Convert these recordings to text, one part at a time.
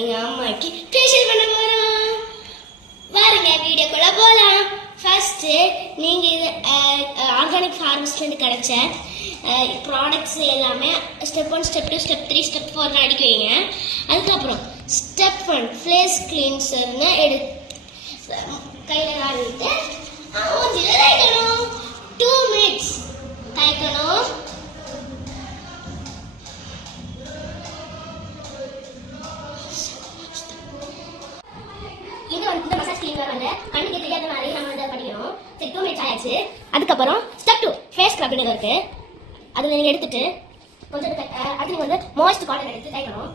எங்க அம்மாக்கு ஃபேஷியல் பண்ண போறோம். வாருங்க வீடியோக்குள்ள போலாம். ஃபர்ஸ்ட் நீங்க இது ஆர்கானிக் ஃபார்மஸ்ல இருந்து கிடைச்ச ப்ராடக்ட்ஸ் எல்லாமே ஸ்டெப் 1 ஸ்டெப் 2 ஸ்டெப் 3 ஸ்டெப் 4 அடிக்க வைங்க. அதுக்கப்புறம் ஸ்டெப் 1 ஃபேஸ் கிளீன்சர்னு கையில வாங்கிட்டு மூஞ்சில தேய்க்கணும். 2 மினிட்ஸ் தேய்க்கணும். இது வந்து இந்த மசாஜ் கிளீனர் வந்து கண்ணுக்கு தெரியாத மாதிரி நம்ம வந்து படிக்கணும். சரி 2 மினிட்ஸ் ஆயாச்சு. அதுக்கப்புறம் ஸ்டெப் 2 ஃபேஸ் ஸ்க்ரப்னு இருக்கு. அதில் நீங்கள் எடுத்துட்டு கொஞ்சம் அது நீங்கள் வந்து மாய்ஸ்ட் காட்டன் எடுத்து தேய்க்கணும்.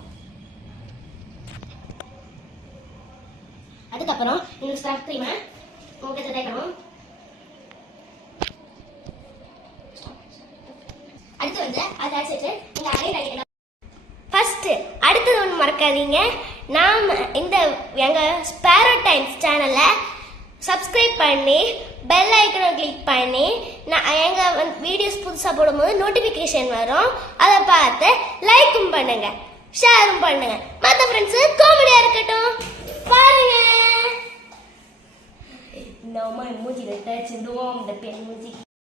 அதுக்கப்புறம் இந்த ஸ்க்ரப் க்ரீமை உங்களுக்கு தேய்க்கணும். அடுத்து வந்து அதை அரைச்சிட்டு நீங்கள் அரைண்ட் ஆகிக்கணும். ஃபர்ஸ்ட் அடுத்தது ஒன்று மறக்காதீங்க, நாம் இந்த எங்கள் ஸ்பேரோ டைம்ஸ் சேனலை சப்ஸ்கிரைப் பண்ணி பெல் ஐக்கனை கிளிக் பண்ணி நான் எங்கள் வீடியோஸ் புதுசாக போடும்போது நோட்டிஃபிகேஷன் வரும். அதை பார்த்து லைக்கும் பண்ணுங்க, ஷேரும் பண்ணுங்க. மற்ற ஃப்ரெண்ட்ஸு காமெடியாக இருக்கட்டும் பாருங்க. நம்ம மூஞ்சியில் தேய்ச்சிடுவோம் இந்த பெண் மூஞ்சி.